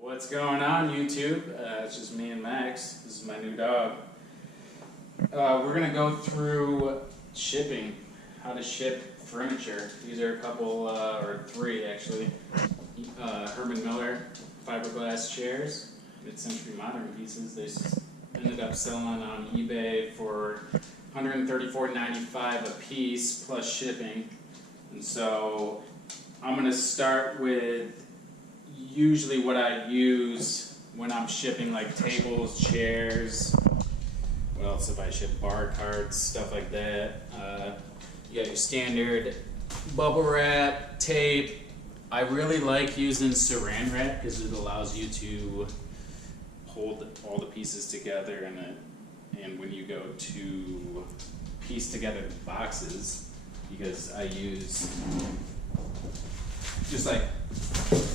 What's going on, YouTube? It's just me and Max. This is my new dog. We're gonna go through shipping, how to ship furniture. These are a couple, or three actually, Herman Miller fiberglass chairs, mid-century modern pieces. They ended up selling on eBay for $134.95 a piece plus shipping. And so I'm gonna start with usually what I use when I'm shipping, like tables, chairs. What else have I shipped? Bar cards, stuff like that. You got your standard bubble wrap, tape. I really like using saran wrap because it allows you to hold all the pieces together in it. And when you go to piece together the boxes, because I use just like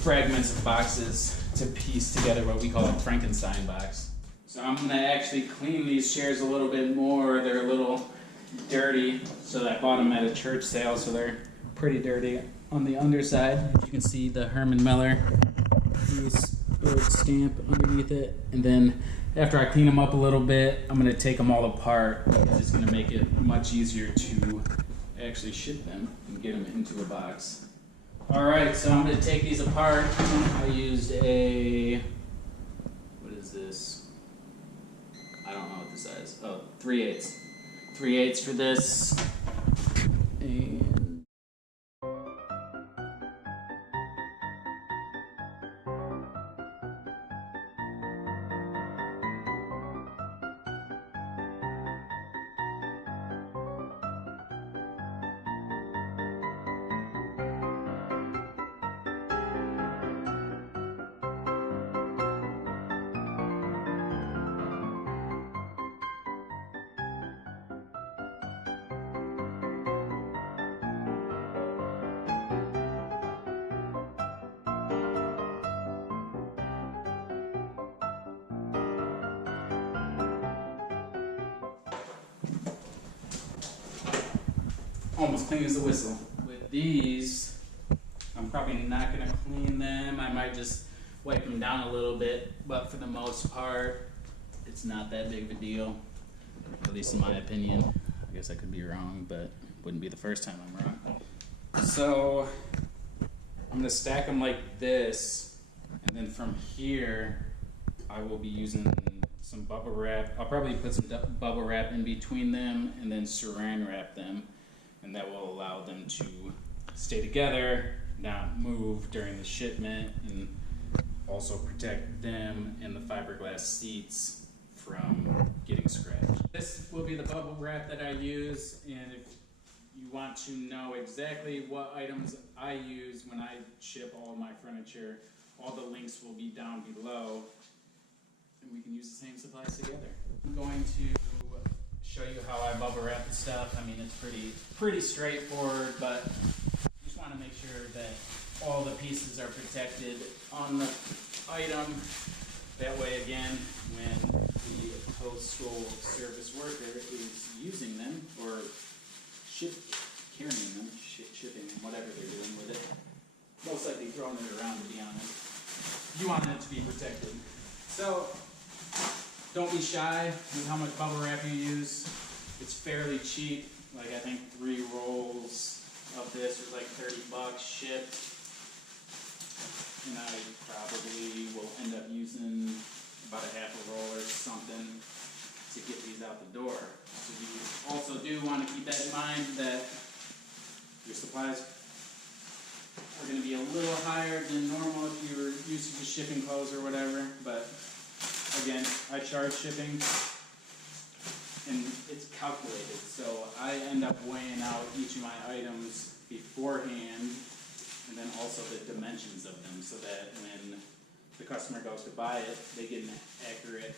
fragments of boxes to piece together what we call a Frankenstein box. So I'm gonna actually clean these chairs a little bit more. They're a little dirty, so I bought them at a church sale, so they're pretty dirty on the underside. You can see the Herman Miller stamp underneath it. And then after I clean them up a little bit, I'm gonna take them all apart. It's gonna make it much easier to actually ship them and get them into a box. Alright, so I'm going to take these apart. I used a, what is this? I don't know what this is. Oh, 3/8. 3/8 for this. And almost clean as a whistle. With these, I'm probably not going to clean them. I might just wipe them down a little bit, but for the most part, it's not that big of a deal, at least in my opinion. I guess I could be wrong, but wouldn't be the first time I'm wrong. So I'm going to stack them like this, and then from here, I will be using some bubble wrap. I'll probably put some bubble wrap in between them and then saran wrap them. And that will allow them to stay together, not move during the shipment, and also protect them and the fiberglass seats from getting scratched. This will be the bubble wrap that I use, and if you want to know exactly what items I use when I ship all of my furniture, all the links will be down below, and we can use the same supplies together. I'm going to show you how I bubble wrap the stuff. I mean, it's pretty straightforward, but you just want to make sure that all the pieces are protected on the item. That way, again, when the postal service worker is using them or carrying them, shipping them, whatever they're doing with it, most likely throwing it around, to be honest, you want it to be protected. So don't be shy with how much bubble wrap you use. It's fairly cheap. Like, I think 3 rolls of this are like $30 shipped. And I probably will end up using about a half a roll or something to get these out the door. So you also do want to keep that in mind, that your supplies are going to be a little higher than normal if you were used to just shipping clothes or whatever, but again, I charge shipping, and it's calculated, so I end up weighing out each of my items beforehand, and then also the dimensions of them, so that when the customer goes to buy it, they get an accurate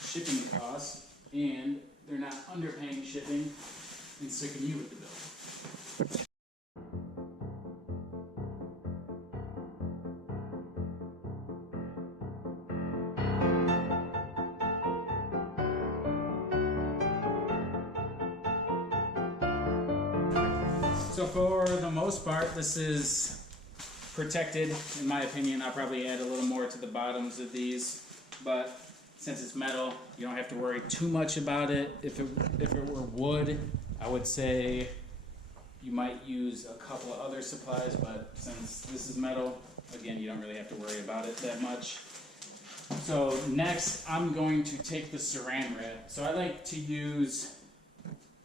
shipping cost, and they're not underpaying shipping and sticking you with the bill. So for the most part, this is protected, in my opinion. I'll probably add a little more to the bottoms of these, but since it's metal, you don't have to worry too much about it. If it were wood, I would say you might use a couple of other supplies, but since this is metal, again, you don't really have to worry about it that much. So next, I'm going to take the saran wrap. So I like to use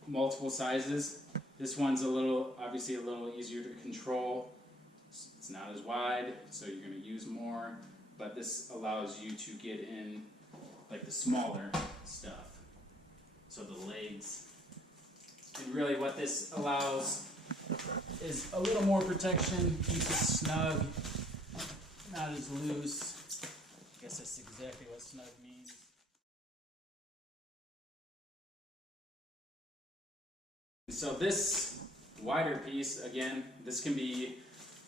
multiple sizes. This one's obviously a little easier to control. It's not as wide, so you're going to use more, but this allows you to get in like the smaller stuff. So the legs. And really what this allows is a little more protection, keeps it snug, not as loose. I guess that's exactly what snug means. So this wider piece, again, this can be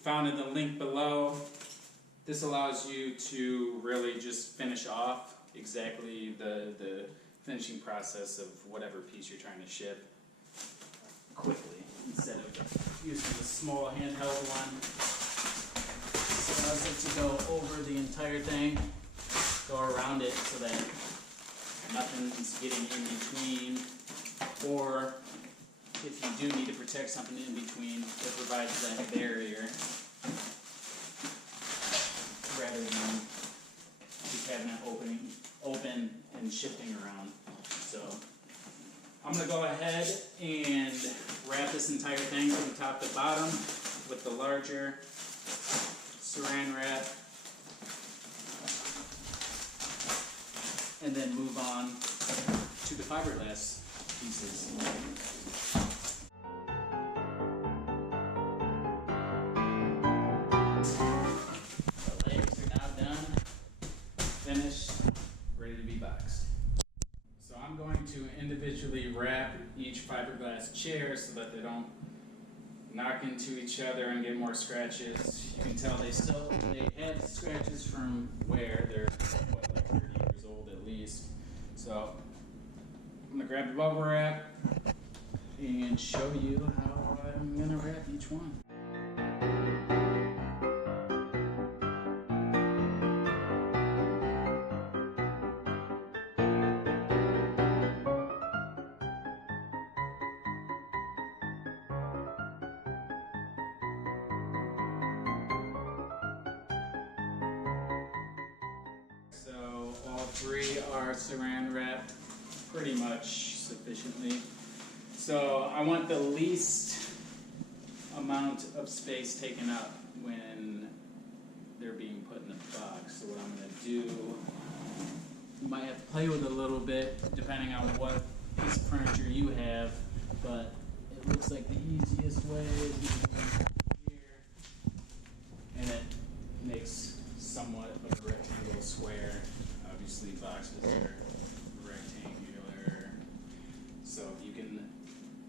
found in the link below. This allows you to really just finish off exactly the finishing process of whatever piece you're trying to ship quickly, instead of using the small handheld one. So it allows it to go over the entire thing, go around it so that nothing's getting in between, or if you do need to protect something in between, it provides that barrier rather than just having it open and shifting around. So I'm going to go ahead and wrap this entire thing from top to bottom with the larger saran wrap, and then move on to the fiberglass pieces. The legs are now done, finished, ready to be boxed. So I'm going to individually wrap each fiberglass chair so that they don't knock into each other and get more scratches. You can tell they have scratches from where they're like 30 years old at least. So I'm gonna grab the bubble wrap and show you how I'm gonna wrap each one. So all three are saran wrapped pretty much sufficiently. So I want the least amount of space taken up when they're being put in the box. So what I'm going to do, you might have to play with it a little bit depending on what piece of furniture you have, but it looks like the easiest way is here, and it makes somewhat of a rectangle square. Obviously boxes are rectangular, so you can,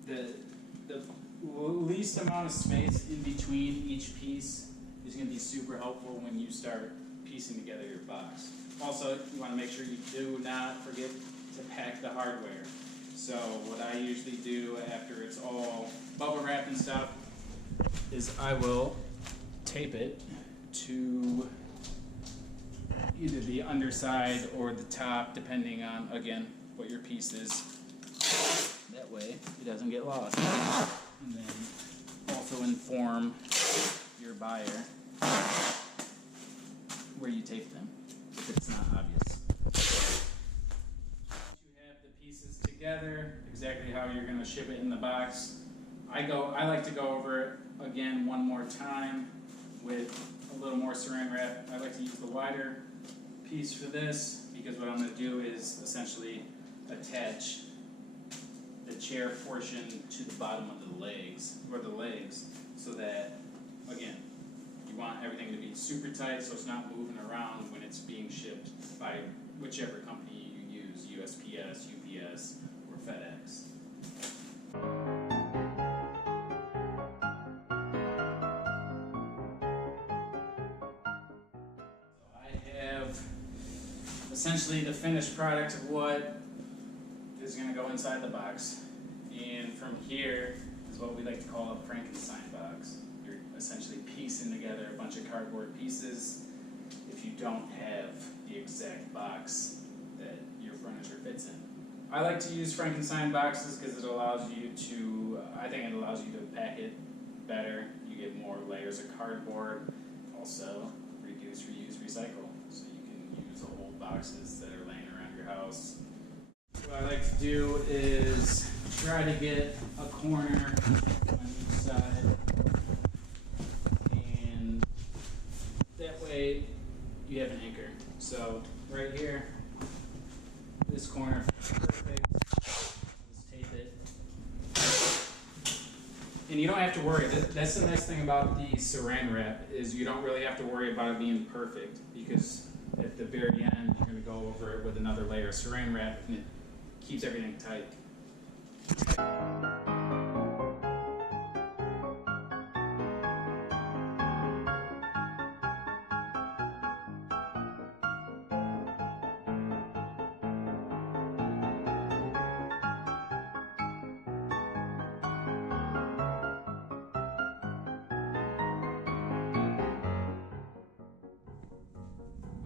the least amount of space in between each piece is going to be super helpful when you start piecing together your box. Also, you want to make sure you do not forget to pack the hardware. So what I usually do after it's all bubble wrapped and stuff is I will tape it to either the underside or the top, depending on, again, what your piece is. That way it doesn't get lost. And then also inform your buyer where you tape them, if it's not obvious. Once you have the pieces together, exactly how you're going to ship it in the box, I like to go over it again one more time with a little more saran wrap. I like to use the wider piece for this because what I'm going to do is essentially attach the chair portion to the bottom of the legs, so that, again, you want everything to be super tight so it's not moving around when it's being shipped by whichever company you use, USPS, UPS, or FedEx. So I have essentially the finished product of what is going to go inside the box, and from here is what we like to call a Frankenstein box. You're essentially piecing together a bunch bunch of cardboard pieces if you don't have the exact box that your furniture fits in. I like to use Frankenstein boxes because it allows you to, I think it allows you to pack it better. You get more layers of cardboard. Also, reduce, reuse, recycle. So you can use old boxes that are laying around your house. What I like to do is try to get a corner on each side, and that way you have an anchor. So right here, this corner, perfect. Just tape it. And you don't have to worry. That's the nice thing about the saran wrap, is you don't really have to worry about it being perfect, because at the very end you're going to go over it with another layer of saran wrap, and it keeps everything tight.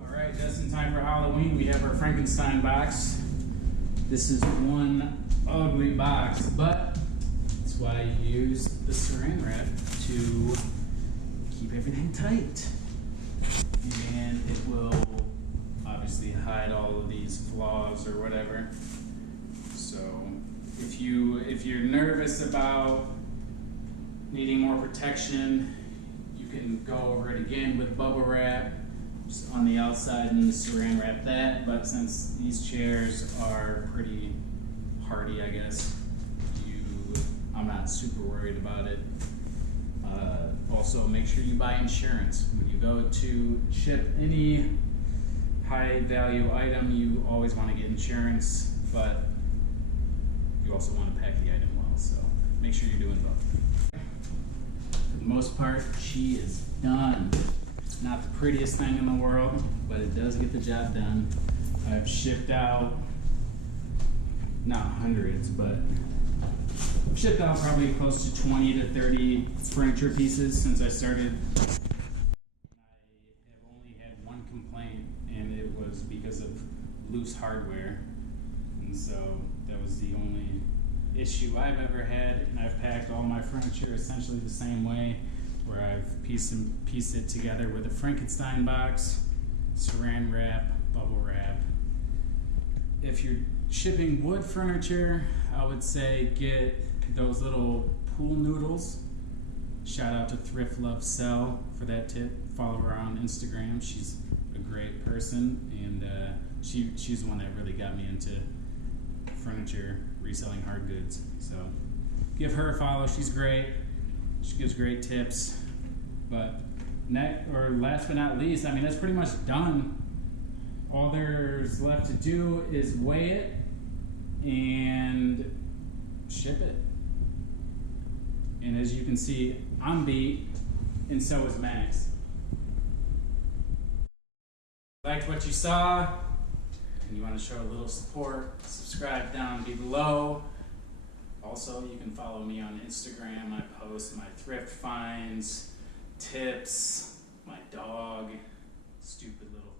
Alright, just in time for Halloween, we have our Frankenstein box. This is one ugly box, but that's why you use the saran wrap to keep everything tight. And it will obviously hide all of these flaws or whatever. So if you're nervous about needing more protection, you can go over it again with bubble wrap just on the outside and saran wrap that. But since these chairs are pretty hardy, I guess, I'm not super worried about it. Also, make sure you buy insurance. When you go to ship any high value item, you always want to get insurance, but you also want to pack the item well, so make sure you're doing both. For the most part, she is done. Not the prettiest thing in the world, but it does get the job done. I've shipped out, not hundreds, but I've shipped out probably close to 20 to 30 furniture pieces since I started. I have only had one complaint, and it was because of loose hardware. And so that was the only issue I've ever had, and I've packed all my furniture essentially the same way, where I've pieced it together with a Frankenstein box, saran wrap, bubble wrap. If you're shipping wood furniture, I would say get those little pool noodles. Shout out to Thrift Love Sell for that tip. Follow her on Instagram. She's a great person, and she's the one that really got me into furniture, reselling hard goods. So give her a follow. She's great. She gives great tips. But last but not least, I mean, that's pretty much done. All there's left to do is weigh it and ship it. And as you can see, I'm beat, and so is Max. Liked what you saw, and you want to show a little support, subscribe down below. Also, you can follow me on Instagram. I post my thrift finds, tips, my dog, stupid little